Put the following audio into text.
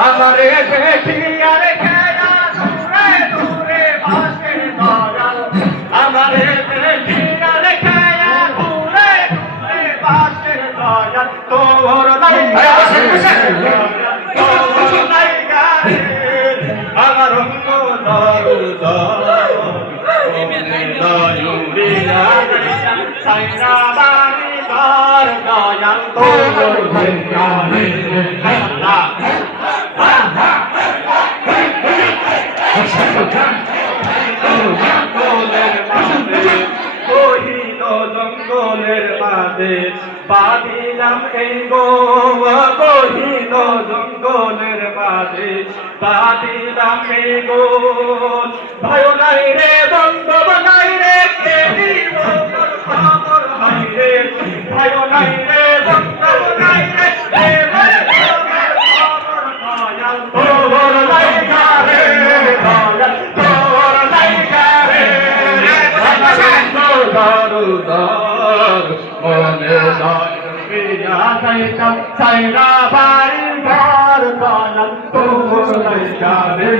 আমারে দেখিয়া রেখায়া দূরে দূরে ভাসে দয়াল আমারে দেখিয়া রেখায়া দূরে দূরে ভাসে দয়াল তোর লাইগা তোর লাইগা আমার অঙ্গ দরুদ দয়ুরিয়া সাইরা বাড়ি দর দয়াল তোর লাইগা আল্লাহ জঙ্গলের মাঝে বাঁধিলাম এই গো কহিল জঙ্গলের মাঝে বাঁধিলাম এই গো ভাই নাই রে বন্ধব নাই রে কে দিব খবর নাই রে ভাই নাই রে বন্ধব নাই রে তোর লাইগা রে তোর লাইগা রে দরুদার মনে দয়া সাইতাম সাইরা বাড়ি ঘর দয়াল তোর লাইগা রে